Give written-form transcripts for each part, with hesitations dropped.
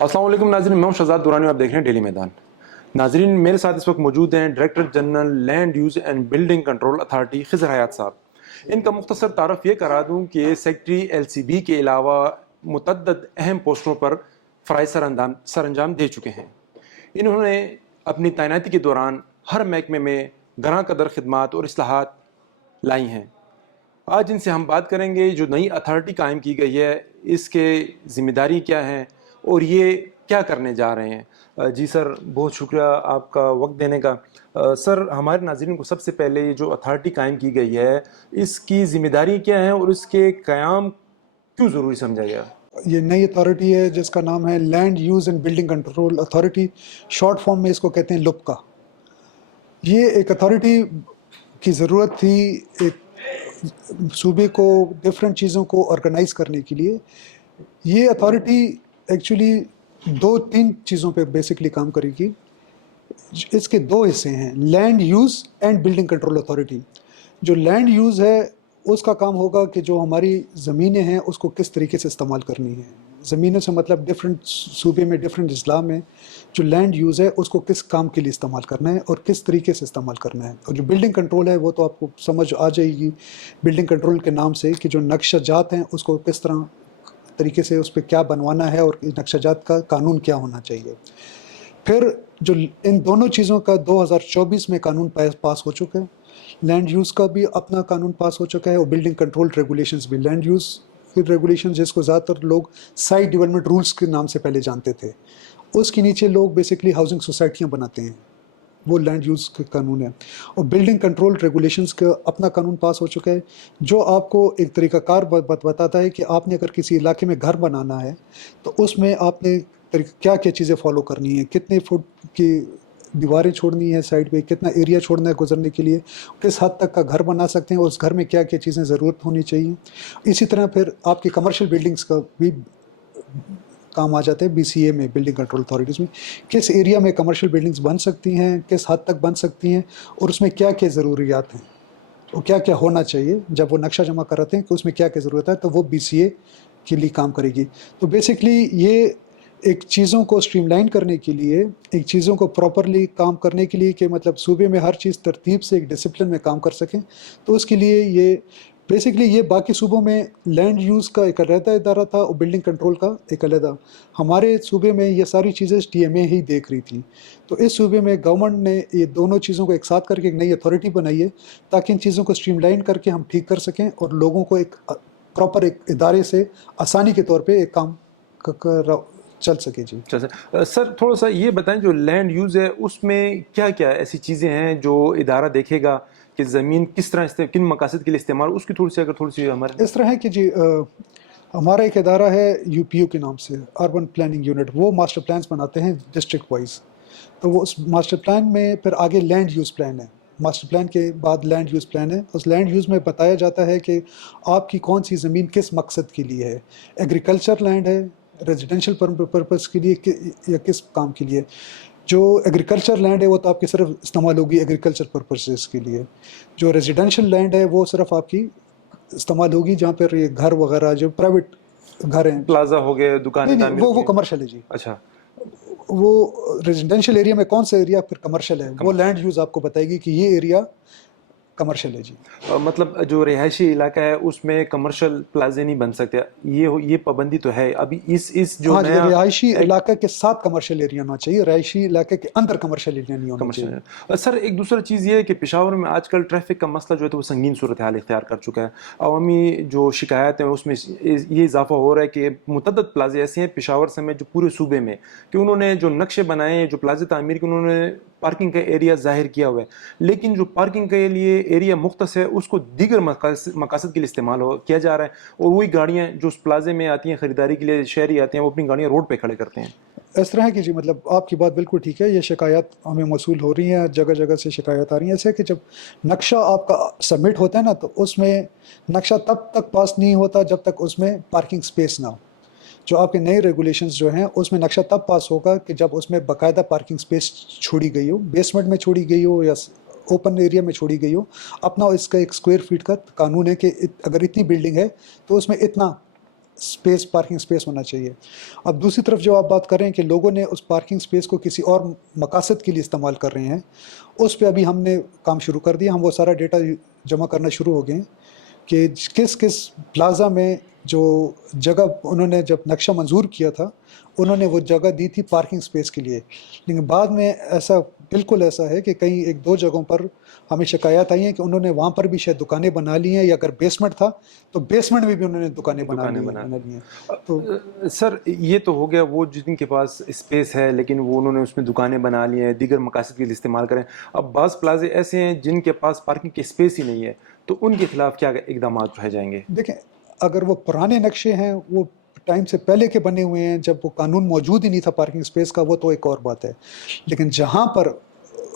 अस्सलाम वालेकुम नाज़रीन, मैं हूं शहजाद दुरानी, आप देख रहे हैं डेली मैदान। नाज़रीन, मेरे साथ इस वक्त मौजूद हैं director general land use and building control authority Khizar Hayat sahab. इनका मुख्तसर तारफ़ ये करा दूँ कि सेक्रेटरी LCB के अलावा मुतअद्दिद अहम पोस्टों पर फ़राइज़ सरअंजाम दे चुके हैं। इन्होंने अपनी तैनाती के दौरान हर महकमे में गरां कदर खिदमात और इस्लाहात लाई हैं। आज इनसे हम बात करेंगे जो नई अथॉरिटी कायम की गई है, इसके ज़िम्मेदारी क्या है और ये क्या करने जा रहे हैं। जी सर, बहुत शुक्रिया आपका वक्त देने का। सर, हमारे नाज़रीन को सबसे पहले ये जो अथॉरिटी कायम की गई है, इसकी ज़िम्मेदारी क्या है और इसके क़याम क्यों ज़रूरी समझा गया? ये नई अथॉरिटी है जिसका नाम है land use and building control authority, short form में इसको कहते हैं लुप्का। ये एक अथॉरिटी की ज़रूरत थी एक सूबे को डिफरेंट चीज़ों को ऑर्गेनाइज करने के लिए। ये अथॉरिटी एक्चुअली दो तीन चीज़ों पे बेसिकली काम करेगी। इसके दो हिस्से हैं, land use and building control authority. जो लैंड यूज़ है उसका काम होगा कि जो हमारी ज़मीनें हैं उसको किस तरीके से इस्तेमाल करनी है। ज़मीनों से मतलब डिफरेंट सूबे में डिफरेंट अजला में जो लैंड यूज़ है उसको किस काम के लिए इस्तेमाल करना है और किस तरीके से इस्तेमाल करना है। और जो बिल्डिंग कंट्रोल है वो तो आपको समझ आ जाएगी बिल्डिंग कंट्रोल के नाम से कि जो नक्शा जात हैं उसको किस तरह तरीके से उस पर क्या बनवाना है और नक्शा जात का कानून क्या होना चाहिए। फिर जो इन दोनों चीज़ों का 2024 में कानून पास हो चुका है। लैंड यूज़ का भी अपना कानून पास हो चुका है और बिल्डिंग कंट्रोल रेगुलेशंस भी। लैंड यूज़ फिर रेगुलेशन जिसको ज़्यादातर लोग साइट डेवलपमेंट रूल्स के नाम से पहले जानते थे, उसके नीचे लोग बेसिकली हाउसिंग सोसाइटियाँ बनाते हैं, वो लैंड यूज़ का कानून है। और बिल्डिंग कंट्रोल रेगुलेशंस का अपना कानून पास हो चुका है जो आपको एक तरीक़ाकार बताता है कि आपने अगर किसी इलाके में घर बनाना है तो उसमें आपने क्या क्या चीज़ें फॉलो करनी है, कितने फुट की दीवारें छोड़नी है साइड पे, कितना एरिया छोड़ना है गुजरने के लिए, किस हद तक का घर बना सकते हैं और उस घर में क्या क्या चीज़ें ज़रूरत होनी चाहिए। इसी तरह फिर आपकी कमर्शियल बिल्डिंग्स का भी काम आ जाता है BCA में, बिल्डिंग कंट्रोल अथॉरिटीज़ में, किस एरिया में कमर्शियल बिल्डिंग्स बन सकती हैं, किस हद तक बन सकती हैं और उसमें क्या क्या ज़रूरियात हैं और क्या क्या होना चाहिए। जब वो नक्शा जमा कराते हैं कि उसमें क्या क्या ज़रूरत है तो वो BCA के लिए काम करेगी। तो बेसिकली ये एक चीज़ों को स्ट्रीमलाइन करने के लिए, एक चीज़ों को प्रॉपरली काम करने के लिए कि मतलब सूबे में हर चीज़ तरतीब से एक डिसिप्लिन में काम कर सकें, तो उसके लिए ये बेसिकली ये बाकी सूबों में लैंड यूज़ का एक अलग इदारा था और बिल्डिंग कंट्रोल का एक अलग। हमारे सूबे में ये सारी चीज़ें TMA ही देख रही थी। तो इस सूबे में गवर्नमेंट ने ये दोनों चीज़ों को एक साथ करके एक नई अथॉरिटी बनाई है ताकि इन चीज़ों को स्ट्रीमलाइन करके हम ठीक कर सकें और लोगों को एक प्रॉपर एक इदारे से आसानी के तौर पर एक काम चल सके। जी अच्छा सर, थोड़ा सा ये बताएं, जो लैंड यूज़ है उसमें क्या क्या ऐसी चीज़ें हैं जो इदारा देखेगा कि ज़मीन किस तरह किन मकासद के लिए इस्तेमाल, उसकी थोड़ी सी हमारे इस तरह है कि जी हमारा एक इदारा है UPU के नाम से, अर्बन प्लानिंग यूनिट। वो मास्टर प्लान्स बनाते हैं डिस्ट्रिक्ट वाइज। तो वो उस मास्टर प्लान में फिर आगे लैंड यूज़ प्लान है, मास्टर प्लान के बाद लैंड यूज़ प्लान है। उस लैंड यूज़ में बताया जाता है कि आपकी कौन सी ज़मीन किस मकसद के लिए है, एग्रीकल्चर लैंड है, रेजिडेंशियल पर्पज़ के लिए या किस काम के लिए। जो एग्रीकल्चर लैंड है वो तो आपकी सिर्फ इस्तेमाल होगी एग्रीकल्चर पर्पसेस के लिए। जो रेजिडेंशियल लैंड है वो सिर्फ आपकी इस्तेमाल होगी जहाँ पर ये घर वगैरह जो प्राइवेट घर हैं, प्लाजा हो गए, दुकानें, नहीं वो कमर्शियल है जी। अच्छा, वो रेजिडेंशियल एरिया में कौन सा एरिया फिर कमर्शियल है, वो लैंड यूज़ आपको बताएगी कि ये एरिया कमर्शियल है जी। मतलब जो रिहायशी इलाका है उसमें कमर्शियल प्लाजे नहीं बन सकते, ये पाबंदी तो है अभी इस जो हाँ, नया रिहायशी इलाके के साथ कमर्शियल एरिया होना चाहिए, रिहायशी इलाके के अंदर कमर्शियल एरिया नहीं होना चाहिए। कमर्शियल। सर, एक दूसरा चीज़ ये है कि पेशावर में आजकल ट्रैफिक का मसला जो है तो वो संगीन सूरत हाल इख्तियार कर चुका है। अवामी जो शिकायत हैं उसमें ये इजाफा हो रहा है कि मुतअद्दिद प्लाजे ऐसे हैं पेशावर समेत जो पूरे सूबे में कि उन्होंने जो नक्शे बनाए, जो प्लाजे तामीर के, उन्होंने पार्किंग का एरिया जाहिर किया हुआ है, लेकिन जो पार्किंग के लिए एरिया मुख्तस है उसको दीगर मकासद के लिए इस्तेमाल किया जा रहा है और वही गाड़ियाँ जो उस प्लाजे में आती हैं ख़रीदारी के लिए, शहरी आते हैं, वो अपनी गाड़ियाँ रोड पे खड़े करते हैं। इस तरह की जी, मतलब आपकी बात बिल्कुल ठीक है। ये शिकायत हमें मौसूल हो रही हैं, जगह जगह से शिकायत आ रही है। ऐसे कि जब नक्शा आपका सबमिट होता है ना तो उसमें नक्शा तब तक पास नहीं होता जब तक उसमें पार्किंग स्पेस ना हो। जो आपके नए रेगुलेशंस जो हैं उसमें नक्शा तब पास होगा कि जब उसमें बाकायदा पार्किंग स्पेस छोड़ी गई हो, बेसमेंट में छोड़ी गई हो या ओपन एरिया में छोड़ी गई हो। अपना इसका एक स्क्वायर फीट का कानून है कि अगर इतनी बिल्डिंग है तो उसमें इतना स्पेस पार्किंग स्पेस होना चाहिए. अब दूसरी तरफ जो आप बात कर रहे हैं कि लोगों ने उस पार्किंग स्पेस को किसी और मकासद के लिए इस्तेमाल कर रहे हैं, उस पे अभी हमने काम शुरू कर दिया. हम वो सारा डेटा जमा करना शुरू हो गए हैं कि किस किस प्लाज़ा में जो जगह उन्होंने जब नक्शा मंजूर किया था उन्होंने वो जगह दी थी पार्किंग स्पेस के लिए, लेकिन बाद में ऐसा बिल्कुल ऐसा है कि कहीं एक दो जगहों पर हमें शिकायत आई है कि उन्होंने वहाँ पर भी शायद दुकानें बना ली हैं, या अगर बेसमेंट था तो बेसमेंट में भी उन्होंने दुकानें बना ली हैं. तो सर ये तो हो गया वो जिनके पास स्पेस है लेकिन वो उन्होंने उसमें दुकानें बना ली हैं, दीगर मकासद के लिए इस्तेमाल करें. अब बाज़ प्लाजे ऐसे हैं जिनके पास पार्किंग की स्पेस ही नहीं है, तो उनके खिलाफ क्या इकदाम उठाए जाएंगे? देखें, अगर वो पुराने नक्शे हैं, वो टाइम से पहले के बने हुए हैं, जब वो कानून मौजूद ही नहीं था पार्किंग स्पेस का, वो तो एक और बात है. लेकिन जहाँ पर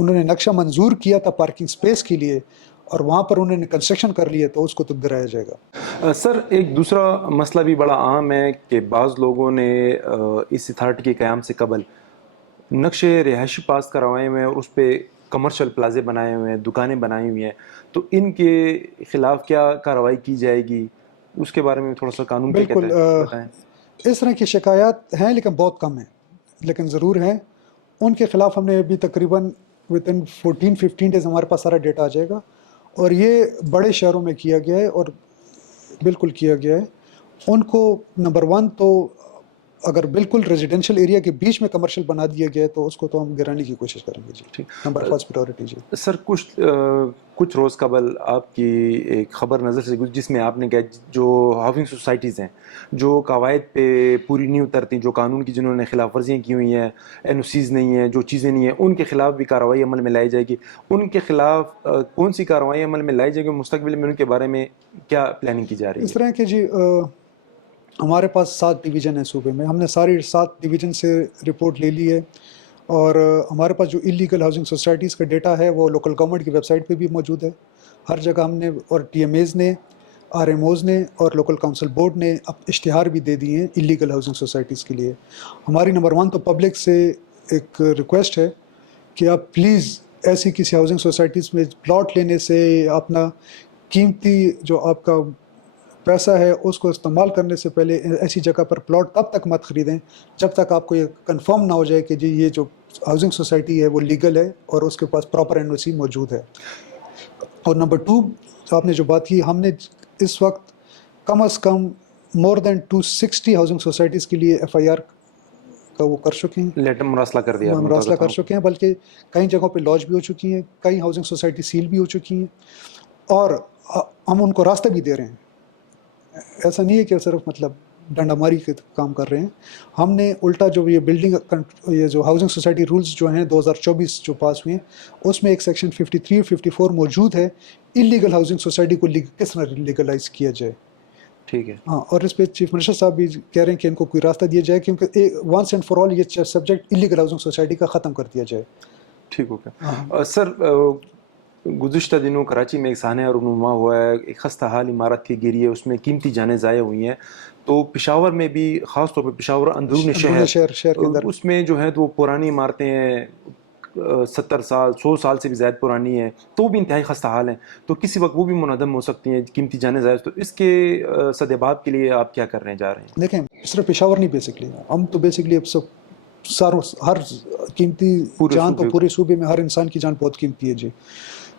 उन्होंने नक्शा मंजूर किया था पार्किंग स्पेस के लिए और वहाँ पर उन्होंने कंस्ट्रक्शन कर लिया, तो उसको तो गिराया जाएगा. सर एक दूसरा मसला भी बड़ा आम है कि बाज़ लोगों ने इस अथॉरिटी के क़याम से कबल नक्शे रिहायशी पास करवाए हुए हैं और उस पर कमर्शियल प्लाजे बनाए हुए हैं, दुकानें बनाई हुई हैं, तो इनके ख़िलाफ़ क्या कार्रवाई की जाएगी, उसके बारे में थोड़ा सा कानून क्या कहता है बताएं. इस तरह की शिकायत हैं लेकिन बहुत कम है, लेकिन ज़रूर हैं. उनके ख़िलाफ़ हमने अभी तकरीबन विदिन 14-15 डेज़ हमारे पास सारा डेटा आ जाएगा, और ये बड़े शहरों में किया गया है और बिल्कुल किया गया है. उनको नंबर वन तो अगर बिल्कुल रेजिडेंशियल एरिया के बीच में कमर्शियल बना दिया गया है तो उसको तो हम गिराने की कोशिश करेंगे जी. ठीक. नंबर फर्स्ट प्रायोरिटी जी. सर कुछ रोज़ कबल आपकी एक ख़बर नज़र से गुजरी जिसमें आपने कहा जो हाउसिंग सोसाइटीज़ हैं जो कवायद पे पूरी नहीं उतरती, जो कानून की जिन्होंने खिलाफ वर्जियाँ की हुई हैं, एनओसीज़ नहीं हैं, जो चीज़ें नहीं हैं, उनके ख़िलाफ़ भी कार्रवाई अमल में लाई जाएगी. उनके ख़िलाफ़ कौन सी कार्रवाई अमल में लाई जाएगी, मुस्तक़बिल में उनके बारे में क्या प्लानिंग की जा रही है? इस तरह के जी हमारे पास 7 डिवीज़न है सूबे में. हमने सारी 7 डिवीज़न से रिपोर्ट ले ली है, और हमारे पास जो इलीगल हाउसिंग सोसाइटीज़ का डेटा है वो लोकल गवर्नमेंट की वेबसाइट पे भी मौजूद है. हर जगह हमने, और टीएमएज़ ने, आरएमओज़ ने और लोकल काउंसिल बोर्ड ने अब इश्तिहार भी दे दिए हैं इलीगल हाउसिंग सोसाइटीज़ के लिए. हमारी नंबर वन तो पब्लिक से एक रिक्वेस्ट है कि आप प्लीज़ ऐसी किसी हाउसिंग सोसाइटीज़ में प्लॉट लेने से, अपना कीमती जो आपका पैसा है उसको इस्तेमाल करने से पहले ऐसी जगह पर प्लॉट तब तक मत ख़रीदें जब तक आपको ये कंफर्म ना हो जाए कि जी ये जो हाउसिंग सोसाइटी है वो लीगल है और उसके पास प्रॉपर एनओसी मौजूद है. और नंबर टू, आपने जो बात की, हमने इस वक्त कम अज़ कम मोर देन 260 हाउसिंग सोसाइटीज़ के लिए एफआईआर का वो कर चुके हैं, लेटर मरासला कर दिया, मरासला कर चुके हैं. बल्कि कई जगहों पे लॉन्च भी हो चुकी हैं, कई हाउसिंग सोसाइटी सील भी हो चुकी हैं, और हम उनको रास्ता भी दे रहे हैं. ऐसा नहीं है कि सिर्फ मतलब डंडामारी के काम कर रहे हैं. हमने उल्टा जो ये ये जो हाउसिंग सोसाइटी रूल्स जो हैं 2024 जो पास हुए हैं, उसमें एक सेक्शन 53 और 54 मौजूद है, इलीगल हाउसिंग सोसाइटी को किस तरह लीगलाइज किया जाए. ठीक है. हाँ, और इस पर चीफ मिनिस्टर साहब भी कह रहे हैं कि इनको कोई रास्ता दिया जाए, क्योंकि वंस एंड फॉर ऑल ये सब्जेक्ट इलीगल हाउसिंग सोसाइटी का ख़त्म कर दिया जाए. ठीक हो गया. सर गुज़िश्ता दिनों कराची में एक सानिया रूनुमा हुआ है, एक खस्ता हाल इमारत की गिरी है, उसमें कीमती जानें ज़ाया हुई हैं. तो पेशावर में भी, ख़ास तौर पर पेशावर अंदरूनी शहर के अंदर उसमें जो है तो वो पुरानी इमारतें हैं, 70 साल 100 साल से भी ज़्यादा पुरानी है, तो भी इंतहाई खस्ता हाल हैं. तो किसी वक्त वो भी मुनहदम हो सकती हैं, कीमती जानें ज़ाया. तो इसके सद्देबाब के लिए आप क्या करने जा रहे हैं? देखें, सिर्फ पेशावर नहीं, बेसिकली हम तो बेसिकली अब सब सारों हर कीमती जान, तो पूरे सूबे में हर इंसान की जान बहुत कीमती है जी.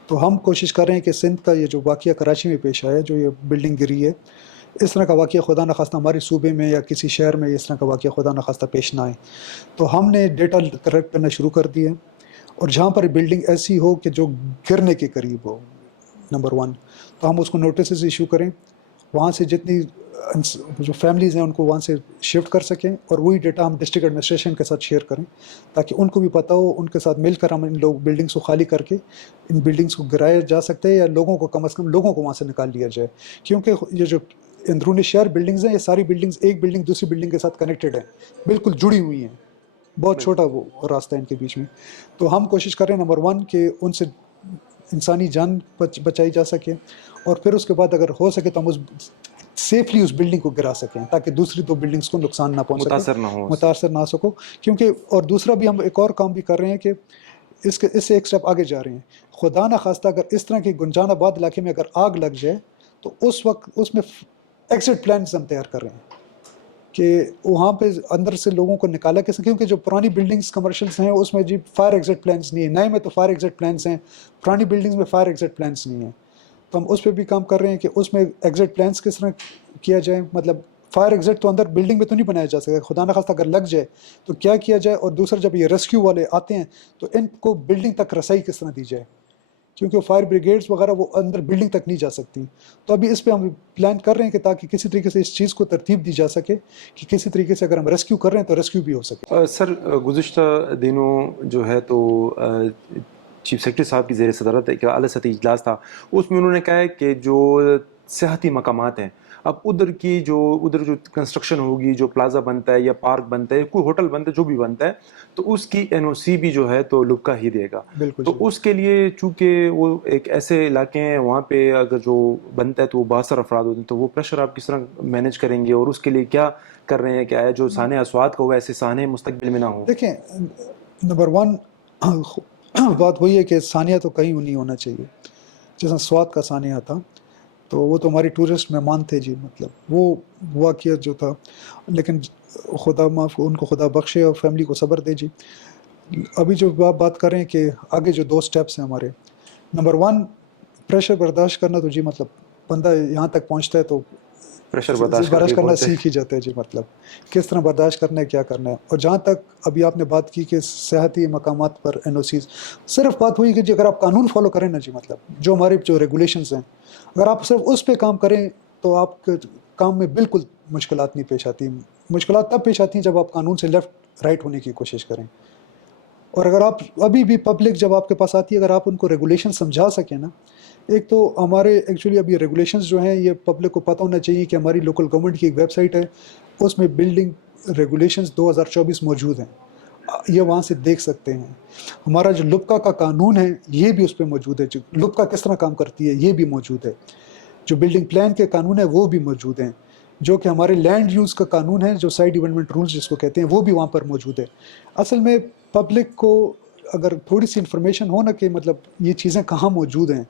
तो हम कोशिश कर रहे हैं कि सिंध का ये जो वाक़या कराची में पेश आया, जो ये बिल्डिंग गिरी है, इस तरह का वाक़या खुदा न खास्ता हमारे सूबे में या किसी शहर में इस तरह का वाक़या खुदा न खास्ता पेश ना आए. तो हमने डेटा कलेक्ट करना शुरू कर दिया, और जहाँ पर बिल्डिंग ऐसी हो कि जो गिरने के करीब हो, नंबर वन, तो हम उसको नोटिस इशू करें, वहाँ से जितनी जो फैमिलीज़ हैं उनको वहाँ से शिफ्ट कर सकें, और वही डेटा हम डिस्ट्रिक्ट एडमिनिस्ट्रेशन के साथ शेयर करें ताकि उनको भी पता हो. उनके साथ मिलकर हम इन लोग बिल्डिंग्स को खाली करके इन बिल्डिंग्स को गिराया जा सकता है, या लोगों को कम से कम लोगों को वहाँ से निकाल लिया जाए. क्योंकि ये जो अंदरूनी शहर बिल्डिंग्स हैं, ये सारी बिल्डिंग्स एक बिल्डिंग दूसरी बिल्डिंग के साथ कनेक्टेड है, बिल्कुल जुड़ी हुई हैं, बहुत छोटा वो रास्ता है इनके बीच में. तो हम कोशिश कर रहे हैं नंबर वन कि उनसे इंसानी जान बचाई जा सके, और फिर उसके बाद अगर हो सके तो हम उस सेफली उस बिल्डिंग को गिरा सकें ताकि दूसरी 2 बिल्डिंग्स को नुकसान ना पहुंच सके, मुतासर ना सको. क्योंकि और दूसरा भी हम एक और काम भी कर रहे हैं कि इससे एक स्टेप आगे जा रहे हैं. खुदा ना खास्ता अगर इस तरह के गुंजानाबाद इलाके में अगर आग लग जाए तो उस वक्त उसमें एग्जिट प्लान हम तैयार कर रहे हैं. کہ وہاں پہ اندر سے لوگوں کو نکالا کیسے، کیونکہ جو پرانی بلڈنگس کمرشلس ہیں اس میں جی فائر ایگزٹ پلانس نہیں ہیں، نئے میں تو فائر ایگزٹ پلانس ہیں، پرانی بلڈنگس میں فائر ایگزٹ پلانس نہیں ہیں. تو ہم اس پہ بھی کام کر رہے ہیں کہ اس میں ایگزٹ پلانس کس طرح کیا جائے. مطلب فائر ایگزٹ تو اندر بلڈنگ میں تو نہیں بنایا جا سکتا، خدا نخواستہ اگر لگ جائے تو کیا کیا جائے. اور دوسرا جب یہ ریسکیو والے آتے ہیں تو ان کو بلڈنگ تک رسائی کس طرح دی جائے، کیونکہ فائر بریگیڈس وغیرہ وہ اندر بلڈنگ تک نہیں جا سکتی. تو ابھی اس پہ ہم پلان کر رہے ہیں کہ تاکہ کسی طریقے سے اس چیز کو ترتیب دی جا سکے کہ کسی طریقے سے اگر ہم ریسکیو کر رہے ہیں تو ریسکیو بھی ہو سکے. سر گزشتہ دنوں جو ہے تو چیف سیکرٹری صاحب کی زیر صدارت ایک اعلیٰ سطحی اجلاس تھا، اس میں انہوں نے کہا ہے کہ جو سیاحتی مقامات ہیں اب ادھر جو کنسٹرکشن ہوگی، جو پلازا بنتا ہے یا پارک بنتا ہے، کوئی ہوٹل بنتا ہے، جو بھی بنتا ہے، تو اس کی NOC بھی جو ہے تو لبکا ہی دے گا. بالکل تو اس کے لیے چونکہ وہ ایک ایسے علاقے ہیں وہاں پہ اگر جو بنتا ہے تو وہ باثر افراد ہوتے ہیں، تو وہ پریشر آپ کس طرح مینیج کریں گے اور اس کے لیے کیا کر رہے ہیں کہ آیا جو سانحہ اسوات کا ہوا ایسے سانحے مستقبل میں نہ ہوں؟ دیکھیں، نمبر 1 بات وہی ہے کہ سانحہ تو کہیں نہیں ہونا چاہیے. جیسا سوات کا سانحہ تھا تو وہ تو ہماری ٹورسٹ مہمان تھے جی، مطلب وہ واقعہ جو تھا، لیکن خدا معاف ان کو خدا بخشے اور فیملی کو صبر دے جی. ابھی جو آپ بات کر رہے ہیں کہ آگے جو 2 سٹیپس ہیں ہمارے، نمبر 1 پریشر برداشت کرنا. تو جی مطلب بندہ یہاں تک پہنچتا ہے تو پریشر برداشت کرنا سیکھ ہی جاتا ہے جی. مطلب کس طرح برداشت کرنا ہے، کیا کرنا ہے. اور جہاں تک ابھی آپ نے بات کی کہ سیاحتی مقامات پر NOCs، صرف بات ہوئی کہ جی اگر آپ قانون فالو کریں نا جی، مطلب جو ہمارے جو ریگولیشنز ہیں، اگر آپ صرف اس پہ کام کریں تو آپ کے کام میں بالکل مشکلات نہیں پیش آتی. مشکلات تب پیش آتی ہیں جب آپ قانون سے لیفٹ رائٹ ہونے کی کوشش کریں. اور اگر آپ ابھی بھی پبلک جب آپ کے پاس آتی ہے، اگر آپ ان کو ریگولیشن سمجھا سکیں نا، ایک تو ہمارے ایکچولی ابھی ریگولیشنز جو ہیں یہ پبلک کو پتہ ہونا چاہیے کہ ہماری لوکل گورنمنٹ کی ایک ویب سائٹ ہے، اس میں بلڈنگ ریگولیشنز 2024 موجود ہیں، یہ وہاں سے دیکھ سکتے ہیں. ہمارا جو لبکا کا قانون ہے یہ بھی اس پہ موجود ہے، جو لبکا کس طرح کام کرتی ہے یہ بھی موجود ہے. جو بلڈنگ پلان کے قانون ہے وہ بھی موجود ہیں. جو کہ ہمارے لینڈ یوز کا قانون ہے، جو سائٹ ڈیولپمنٹ رولز جس کو کہتے ہیں، وہ بھی وہاں پر موجود ہے. اصل میں پبلک کو اگر تھوڑی سی انفارمیشن ہو نا کہ مطلب یہ چیزیں کہاں موجود ہیں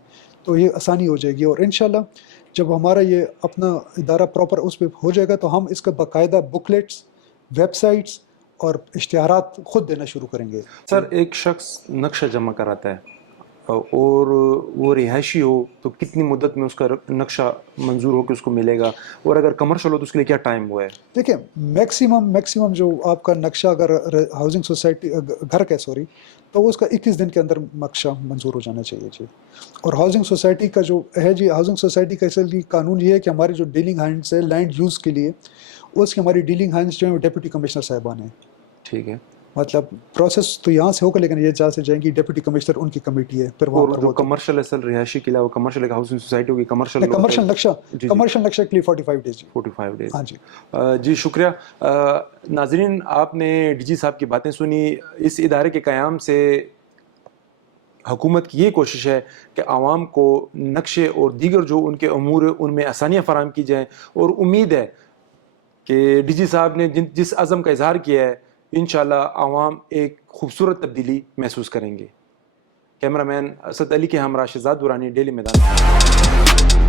تو یہ آسانی ہو جائے گی. اور انشاءاللہ جب ہمارا یہ اپنا ادارہ پراپر اس پہ ہو جائے گا تو ہم اس کا باقاعدہ بکلیٹس، ویب سائٹس اور اشتہارات خود دینا شروع کریں گے. سر ایک شخص نقشہ جمع کراتا ہے اور وہ رہائشی ہو تو کتنی مدت میں اس کا نقشہ منظور ہو کے اس کو ملے گا، اور اگر کمرشل ہو تو اس کے لیے کیا ٹائم ہوا ہے؟ دیکھیں میکسیمم جو آپ کا نقشہ اگر ہاؤسنگ سوسائٹی گھر کا تو اس کا 21 دن کے اندر نقشہ منظور ہو جانا چاہیے جی. اور ہاؤسنگ سوسائٹی کا جو ہے جی، ہاؤسنگ سوسائٹی کا اصل قانون یہ ہے کہ ہماری جو ڈیلنگ ہینڈس ہے لینڈ یوز کے لیے، اس کی ہماری ڈیلنگ ہینڈس جو ہیں وہ ڈپٹی کمشنر صاحبان ہیں. ٹھیک ہے. مطلب پروسیس تو یہاں سے ہوگا لیکن یہ جہاں سے جائیں گی ڈپٹی کمشنر ان کی کمیٹی ہے، پھر وہاں اور پر جو کمرشل اصل رہائشی کے علاوہ کمرشل ایک ہاؤسنگ سوسائٹی ہوگی، کمرشل نقشہ کے لیے 45 ڈیز جی. 45 ڈیز. ہاں جی جی شکریہ. ناظرین آپ نے DG صاحب کی باتیں سنی. اس ادارے کے قیام سے حکومت کی یہ کوشش ہے کہ عوام کو نقشے اور دیگر جو ان کے امور ان میں آسانیاں فراہم کی جائیں، اور امید ہے کہ DG صاحب نے جس عزم کا اظہار کیا ہے انشاءاللہ عوام ایک خوبصورت تبدیلی محسوس کریں گے. کیمرہ مین اسد علی کے ہمراہ شہزاد دورانی، ڈیلی میدان.